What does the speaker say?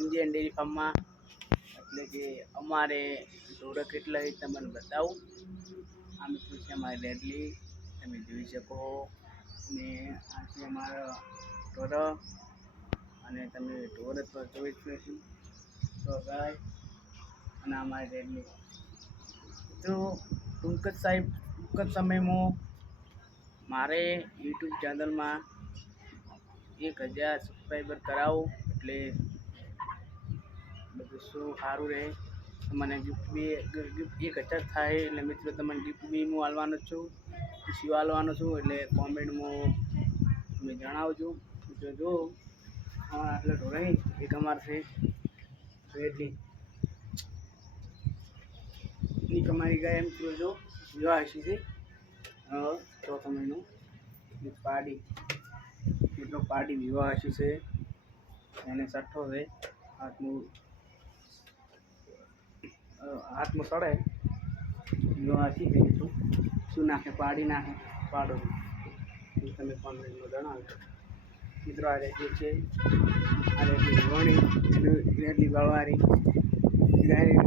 Indian dairy ફાર્મમાં. એટલે કે અમારે ઢોરો કેટલા એ તમને બતાવું. આ મિત્રો છે અમારી રેડલી, તમે જોઈ શકો. અને આ છે અમારા ઢોરો, અને તમે ઢોર તો જોઈ જ નથી તો ગાય. અને અમારી રેડલી મિત્રો ટૂંક જ સમયમાં મારે યુટ્યુબ ચેનલમાં 1000 સબસ્ક્રાઈબર કરાવો, એટલે બધું શું સારું રહે. મને ગિફ્ટ બી 1000 થાય એટલે મિત્રો તમને ગિફ્ટ બી હું આલવાનો છું, ખુશીઓ આલવાનો છું. એટલે કોમેન્ટમાં તમે જણાવજો. જો આટલા ઢોરાઈ એક અમારે છે રેડલી, એક અમારી ગાય એમ જો વિવાહ હશી છે. ચોથો મહિનો પાડી, એટલો પાડી વિવાહ હશી છે. એને છઠ્ઠો છે. હાથમાં સડે વિવાહ હશી છે. મિત્રો શું નાખે, પાડી નાખે પાડો, તમે કોમેન્ટમાં જણાવજો. મિત્રો આ રેડી છે, આ રેડી વણી રેડી વાળવારી ગાય.